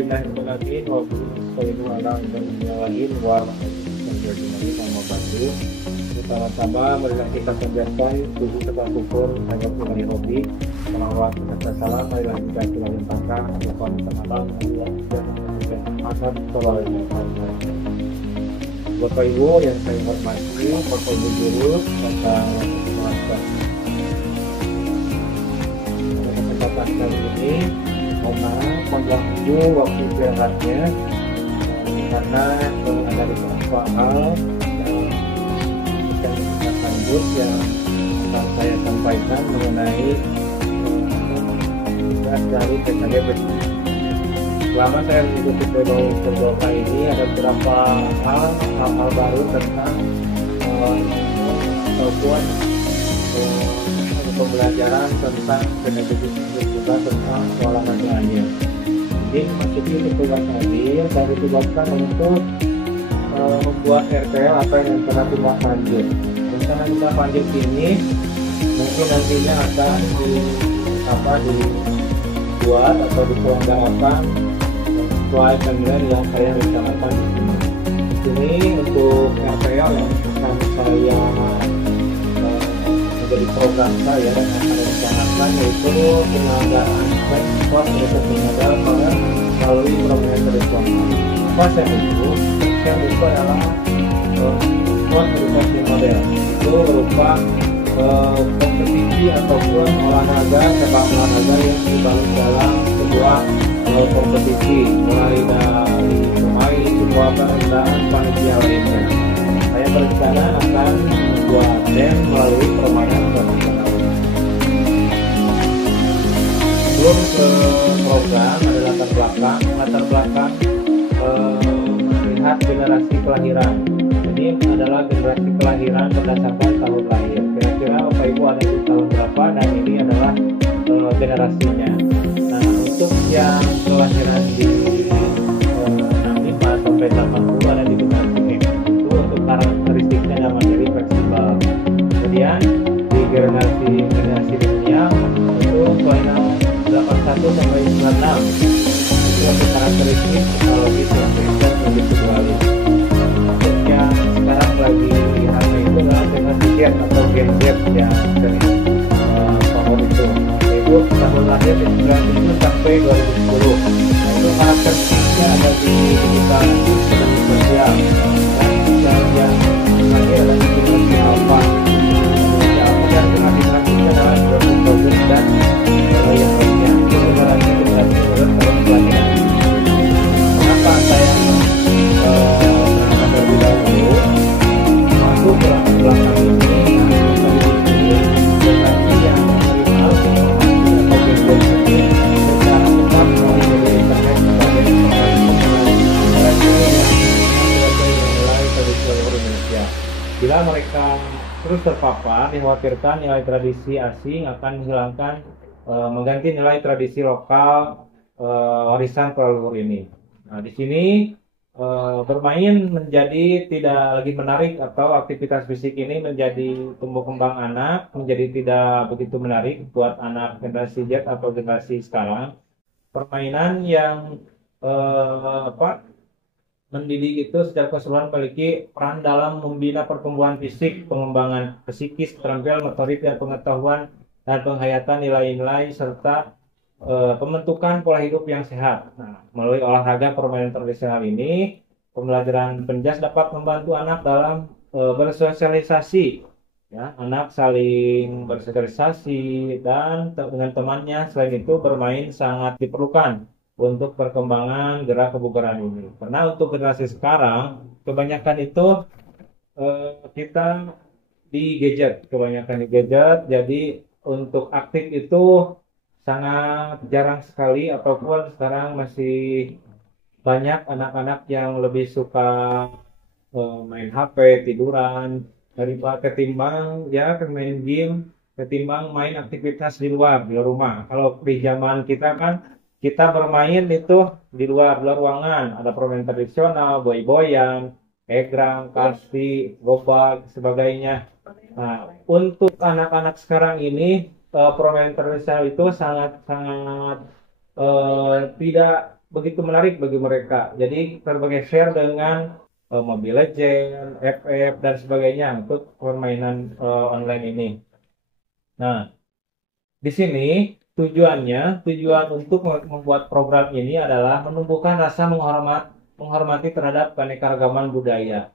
Bismillahirrahmanirrahim. Wabillahi nama Bandung. Pertama-tama marilah kita panjatkan puji serta syukur hanya Tuhan hobi. Selawat serta salam marilah kita limpahkan kepada Tuhan Allah dan Muhammad sallallahu alaihi wasallam. Bapak Ibu yang saya hormati, Bapak Ibu guru serta teman-teman. Pada kesempatan kali ini mengganggu waktu istirahatnya karena ada beberapa hal yang kita lanjut yang akan saya sampaikan mengenai tugas dari PKG. Selama saya mengikuti beberapa ini ada beberapa hal baru tentang ataupun pembelajaran tentang pedagogi juga tentang olahraganya. Jadi maksudnya untuk tugas hadir dan ditugaskan untuk membuat RPL apa yang telah tindak lanjut. Rencana tindak lanjut ini mungkin nantinya akan dibuat atau diselenggarakan sesuai dengan yang saya rencanakan di sini. Ini untuk RPL yang akan saya menjadi program saya yang akan rencanakan yaitu penyelenggaraan sport untuk penyelenggaraan melalui program tradisional. Apa yang itu adalah sport edukasi model. Itu berupa kompetisi ataupun olahraga sepak olahraga yang dibangun dalam sebuah kompetisi mulai dari pemain, sebuah perendahan panitia lainnya. Saya berencana akan membuat tim melalui permainan tradisional. Sebelum ke program ada latar belakang melihat generasi kelahiran. Jadi adalah generasi kelahiran berdasarkan tahun lahir. Kira-kira Bapak Ibu ada di tahun berapa dan ini adalah generasinya. Nah, untuk yang kelahiran di 65 sampai 80 ada di generasi X. Itu untuk karakteristiknya yang menjadi fleksibel. Kemudian di generasi dunia itu kelainan 81 sampai 96. Itu untuk karakteristik teknologi yang riset lebih kembali. Untuk yang sekarang lagi ramai itu adalah generasi Z atau Gen Z yang dari tahun itu tahun lahir di 97 sampai 2010. Nah, itu karakteristiknya ada di digital dan sosial. Dan yang lagi adalah generasi Alpha. Dan generasi selanjutnya adalah generasi dan yang lainnya. Itu generasi tahun kelahiran. Kenapa saya terlebih dahulu masuk ke belakang ini generasi yang menerima atau generasi secara tetap melalui internet sebagai generasi yang mulai dari seluruh Indonesia. Bila mereka terus terpapar, dikhawatirkan nilai tradisi asing akan menghilangkan mengganti nilai tradisi lokal warisan leluhur ini. Nah, di sini bermain menjadi tidak lagi menarik atau aktivitas fisik ini menjadi tumbuh kembang anak menjadi tidak begitu menarik buat anak generasi Z atau generasi sekarang. Permainan yang mendidik itu secara keseluruhan memiliki peran dalam membina pertumbuhan fisik, pengembangan psikis, keterampilan motorik dan pengetahuan dan penghayatan nilai-nilai serta pembentukan pola hidup yang sehat. Nah, melalui olahraga permainan tradisional ini, pembelajaran penjas dapat membantu anak dalam bersosialisasi. Ya, anak saling bersosialisasi dan dengan temannya. Selain itu, bermain sangat diperlukan untuk perkembangan gerak kebugaran ini. Karena untuk generasi sekarang, kebanyakan itu kita di gadget, jadi untuk aktif itu sangat jarang sekali, ataupun sekarang masih banyak anak-anak yang lebih suka main HP, tiduran, daripada ketimbang main game, ketimbang main aktivitas di luar rumah. Kalau di zaman kita kan kita bermain itu di luar ruangan, ada permainan tradisional, boy-boyan, egrang, kasti, gobag, sebagainya. Nah, untuk anak-anak sekarang ini permainan tradisional itu sangat tidak begitu menarik bagi mereka. Jadi tergeser dengan Mobile Legends, FF dan sebagainya untuk permainan online ini. Nah, di sini tujuan untuk membuat program ini adalah menumbuhkan rasa menghormati terhadap keanekaragaman budaya.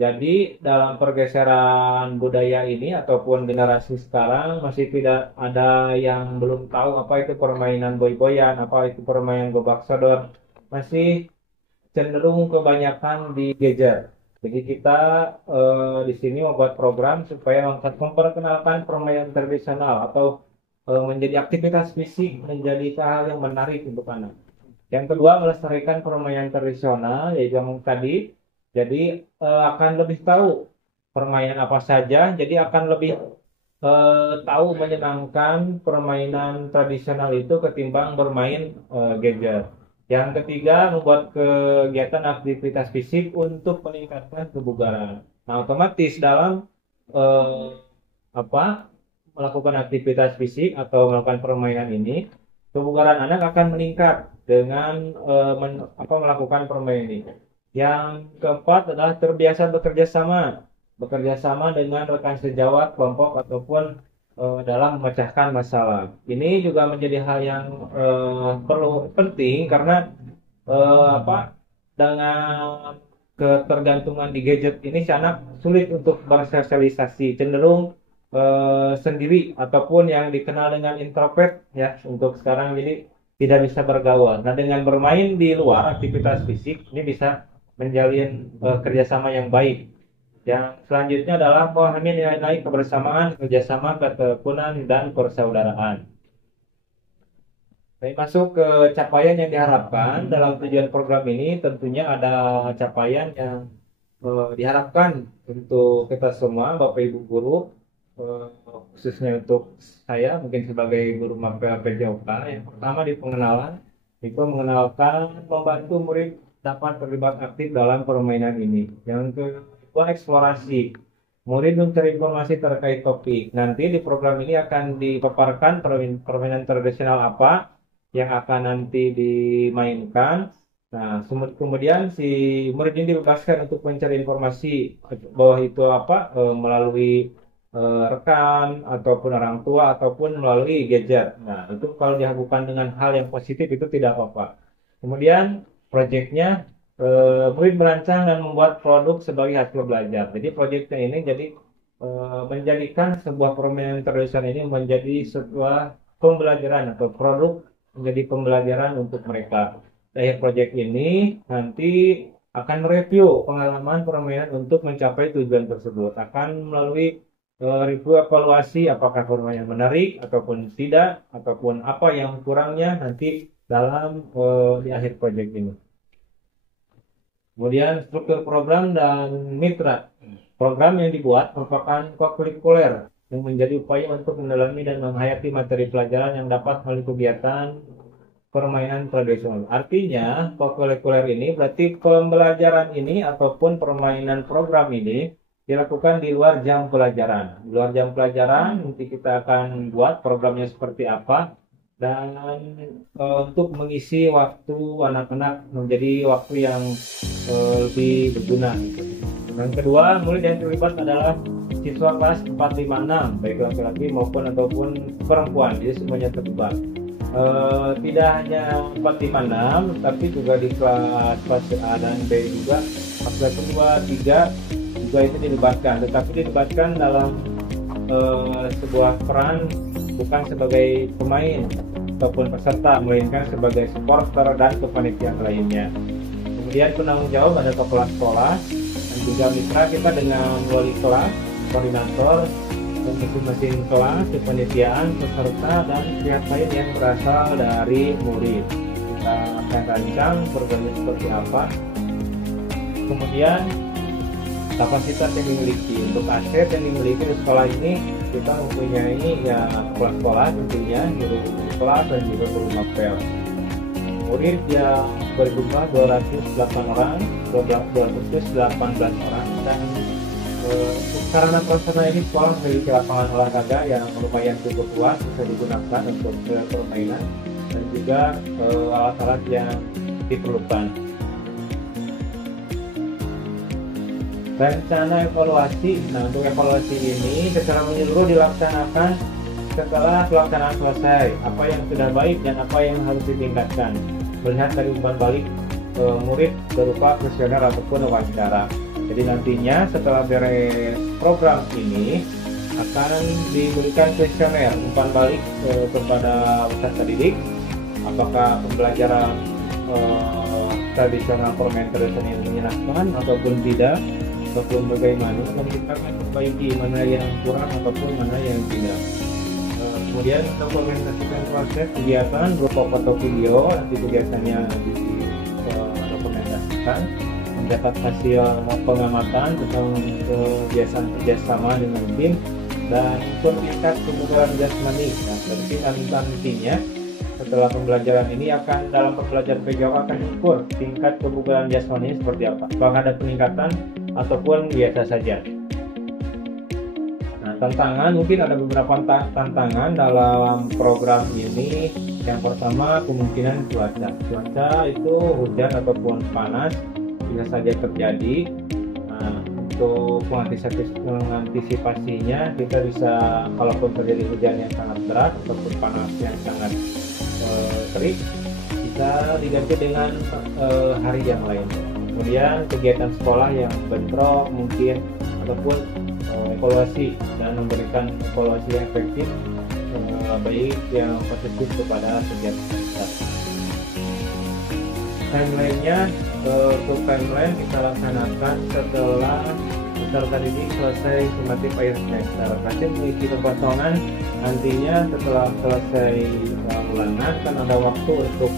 Jadi dalam pergeseran budaya ini ataupun generasi sekarang masih tidak ada yang belum tahu apa itu permainan boy-boyan, apa itu permainan gobak sodor. Masih cenderung kebanyakan di gadget. Jadi kita di sini membuat program supaya memperkenalkan permainan tradisional atau menjadi aktivitas fisik menjadi hal yang menarik untuk anak. Yang kedua, melestarikan permainan tradisional, yaitu yang tadi. Jadi akan lebih tahu permainan apa saja. Jadi akan lebih tahu menyenangkan permainan tradisional itu ketimbang bermain gadget. Yang ketiga, membuat kegiatan aktivitas fisik untuk meningkatkan kebugaran. Nah, otomatis dalam melakukan aktivitas fisik atau melakukan permainan ini, kebugaran anak akan meningkat dengan melakukan permainan ini. Yang keempat adalah terbiasa bekerja sama dengan rekan sejawat, kelompok ataupun dalam memecahkan masalah. Ini juga menjadi hal yang penting karena dengan ketergantungan di gadget ini si anak sulit untuk bersosialisasi, cenderung sendiri ataupun yang dikenal dengan introvert ya untuk sekarang, jadi tidak bisa bergaul. Nah, dengan bermain di luar aktivitas fisik ini bisa menjalin kerjasama yang baik. Yang selanjutnya adalah memahami nilai-nilai kebersamaan, kerjasama, kerukunan, dan persaudaraan. Baik, masuk ke capaian yang diharapkan dalam tujuan program ini, tentunya ada capaian yang diharapkan untuk kita semua, Bapak Ibu guru, khususnya untuk saya mungkin sebagai guru mapel PJOK. Yang pertama di pengenalan, itu mengenalkan membantu murid dapat terlibat aktif dalam permainan ini. Yang kedua, eksplorasi. Murid mencari informasi terkait topik. Nanti di program ini akan dipaparkan permainan tradisional apa yang akan nanti dimainkan. Nah, kemudian si murid ini dibebaskan untuk mencari informasi bahwa itu melalui rekan ataupun orang tua ataupun melalui gadget. Nah, itu kalau dilakukan dengan hal yang positif itu tidak apa-apa. Kemudian proyeknya murid merancang dan membuat produk sebagai hasil belajar. Jadi proyeknya ini menjadikan sebuah permainan tradisional ini menjadi sebuah pembelajaran atau produk menjadi pembelajaran untuk mereka. Dari proyek ini nanti akan mereview pengalaman permainan untuk mencapai tujuan tersebut. Akan melalui review evaluasi apakah permainan menarik ataupun tidak, ataupun apa yang kurangnya nanti dalam di akhir proyek ini. Kemudian struktur program dan mitra. Program yang dibuat merupakan kokurikuler yang menjadi upaya untuk mendalami dan menghayati materi pelajaran yang dapat melalui kegiatan permainan tradisional. Artinya, kokurikuler ini berarti pembelajaran ini ataupun permainan program ini dilakukan di luar jam pelajaran. Di luar jam pelajaran nanti kita akan buat programnya seperti apa. Dan untuk mengisi waktu anak-anak menjadi waktu yang lebih berguna. Yang kedua, murid yang terlibat adalah siswa kelas 456, baik laki-laki ataupun perempuan, jadi semuanya terlibat. Tidak hanya 456, tapi juga di kelas A dan B juga, kelas 2, 3 juga itu dilibatkan, tetapi dilibatkan dalam sebuah peran bukan sebagai pemain ataupun peserta, melainkan sebagai supporter dan kepanitiaan lainnya. Kemudian penanggung jawab ada kepala sekolah dan juga mitra kita dengan wali kelas, koordinator, dan masing-masing kelas, kepanitiaan, peserta, dan pihak lain yang berasal dari murid. Kita akan rancang programnya seperti apa. Kemudian kapasitas yang dimiliki, untuk aset yang dimiliki di sekolah ini kita mempunyai kepala sekolah tentunya, guru kelas dan juga guru mapel. Murid yang berjumlah 208 orang, 218 orang, dan karena prasarana ini sekolah memiliki lapangan olahraga yang lumayan cukup luas bisa digunakan untuk permainan dan juga alat-alat yang diperlukan. Rencana evaluasi. Nah, untuk evaluasi ini secara menyeluruh dilaksanakan setelah pelaksanaan selesai. Apa yang sudah baik dan apa yang harus ditingkatkan. Melihat dari umpan balik murid berupa kuesioner ataupun wawancara. Jadi nantinya setelah beres program ini akan diberikan kuesioner umpan balik kepada peserta didik. Apakah pembelajaran tradisional permainan tradisional ini menyenangkan ataupun tidak, ataupun bagaimana, dan kita akan perbaiki mana yang kurang ataupun mana yang tidak. Kemudian untuk dokumentasikan proses kegiatan berupa foto video, nanti kegiatannya didokumentasikan, mendapat hasil pengamatan tentang kebiasaan kerjasama dengan tim, dan untuk tingkat kebugaran jasmani. Nah, nantinya setelah pembelajaran ini dalam pembelajaran PJOK akan diukur tingkat kebugaran jasmani seperti apa, apakah ada peningkatan ataupun biasa saja. Nah, tantangan, mungkin ada beberapa tantangan dalam program ini. Yang pertama, kemungkinan cuaca itu hujan ataupun panas bisa saja terjadi. Nah, untuk mengantisipasinya, kita bisa, kalaupun terjadi hujan yang sangat berat ataupun panas yang sangat terik, bisa diganti dengan hari yang lain. Kemudian kegiatan sekolah yang bentrok mungkin, ataupun evaluasi dan memberikan evaluasi yang efektif, baik yang positif kepada kegiatan kita. Timelinenya, untuk timeline kita laksanakan setelah peserta didik selesai sumatif akhir semester. Nanti mengisi kekosongan, nantinya setelah selesai ulangan kan ada waktu untuk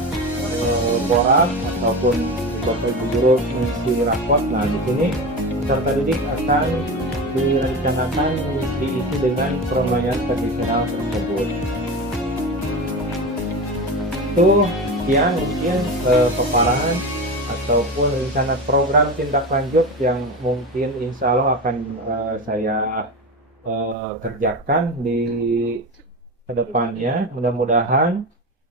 borak ataupun Bapak Ibu guru mengisi rapot. Nah, di sini peserta didik akan direncanakan diisi dengan permainan tradisional tersebut. Itu yang mungkin paparan ataupun rencana program tindak lanjut yang mungkin insya Allah akan saya kerjakan di kedepannya. Mudah-mudahan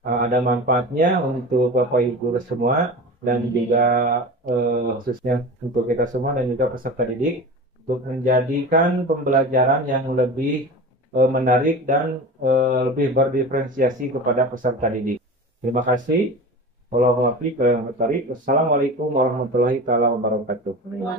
ada manfaatnya untuk Bapak Ibu guru semua, dan juga khususnya untuk kita semua dan juga peserta didik, untuk menjadikan pembelajaran yang lebih menarik dan lebih berdiferensiasi kepada peserta didik. Terima kasih. Wassalamualaikum warahmatullahi wabarakatuh.